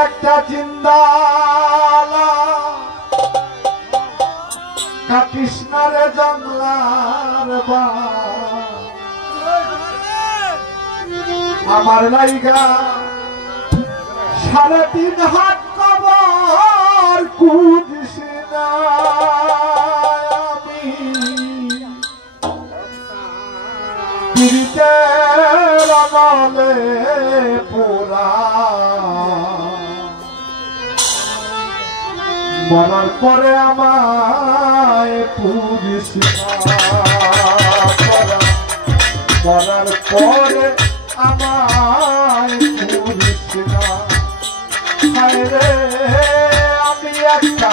একটা জিন্দালা কৃষ্ণারে জঙ্গলার বা আমার লাইগা 3.5 হাত কবর কুদিস না আমি পিরিতের আমলে পোড়া মরার পরে আমায় পুলিশ মরার পরে আমায় পুলিশ না রে আমি একটা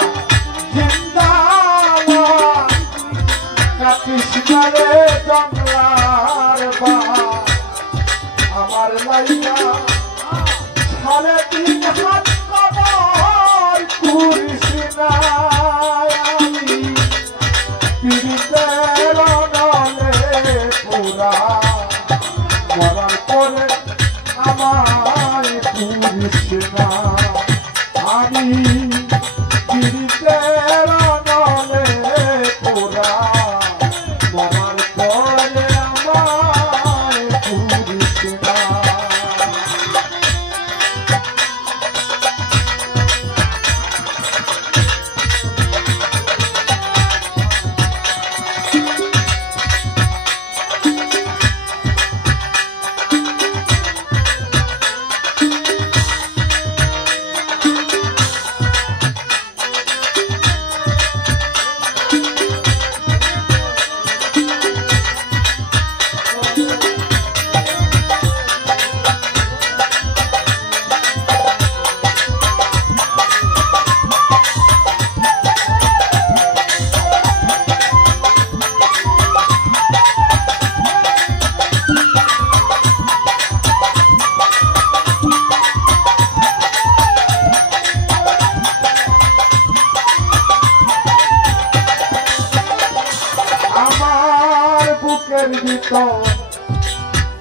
জিন্দালা কৃষ্ণারে জঙ্গলার বা আমার লাইয়া 3.5 হাত কবর কুদিস না আমি পিরিতের আমলে পোড়া মরার পরে আমায় পুলিশ না আমি পিরিতের আমলে পোড়া মরার পরে আমায় পুলিশ না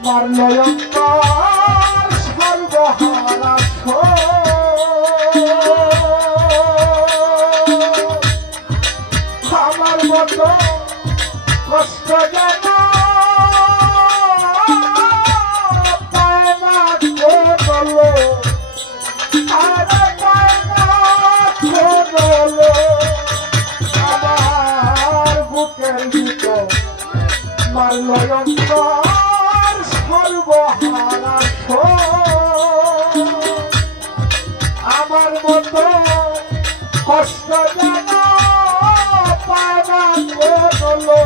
মারল সর্বহারা আমার মতো কষ্ট যেন পায় না চলো আরে পায় না চলো আমার বুকের ভিতর মারল সর্বহারা আমার মতো কষ্ট যেন পায় না কোনো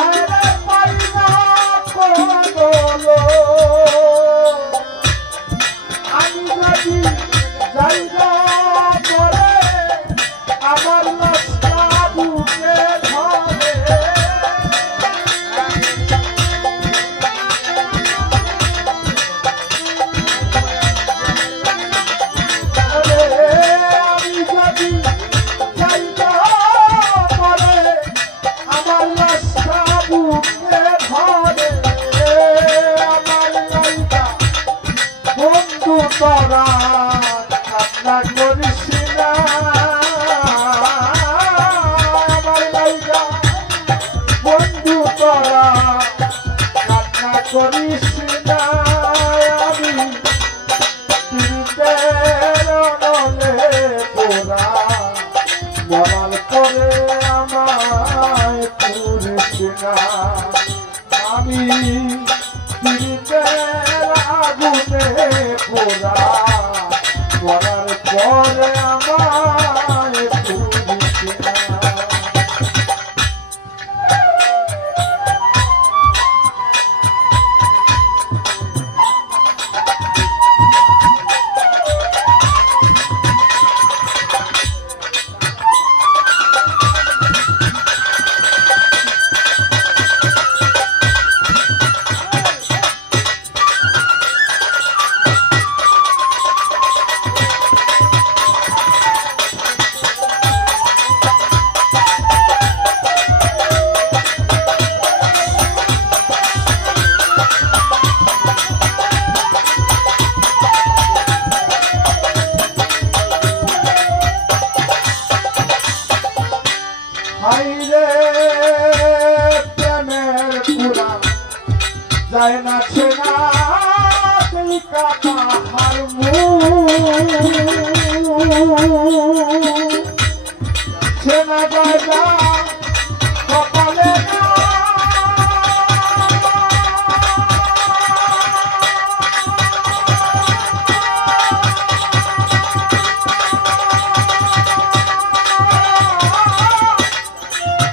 আরে পাই না কোনো আমি যদি জায়গা করে আমার লাশটা বুকে ধরে তোরা কান্না করিস না আমার লাইগা বন্ধু তোরা কান্না করিস না আমি পিরিতের আমলে পোড়া মরার পরে আমায় পুলিশ না আমি পিরিতের আগুনে পোড়া মরার পরে আমায় পুলিশ না চেনা জায়গা কপালে না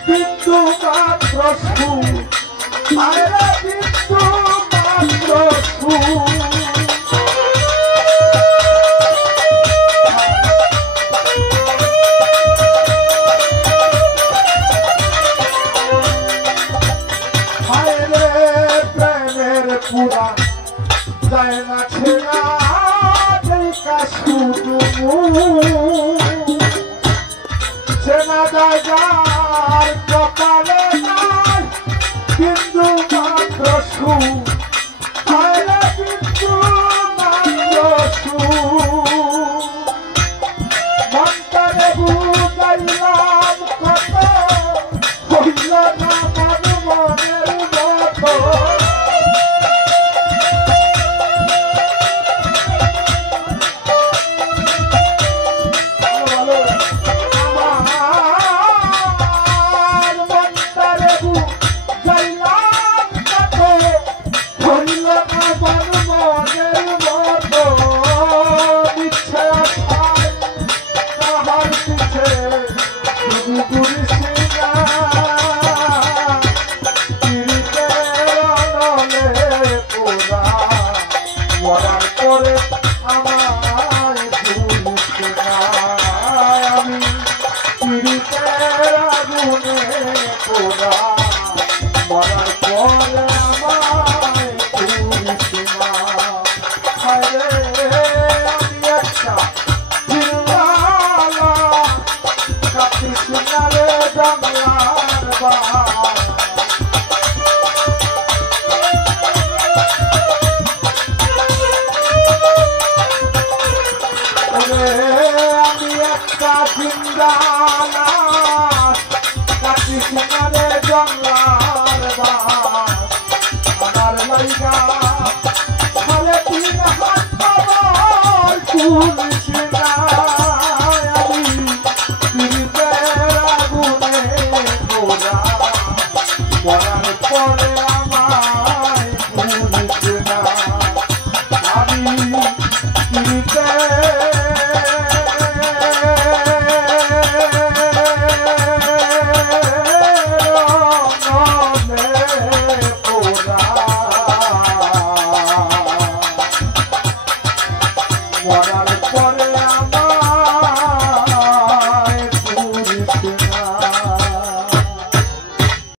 বিন্দু মাত্র সুর আরে বিন্দু মাত্র সুর পুরা যায় না ছেড়া দেখা শুধু চেনা জায়গার কপালে নাই কিন্তু মাত্র সুর কিন্তু মাত্র সুর মন্ত্রে বুঝাইলাম কত হইল না মনের মতো আমার লাইগা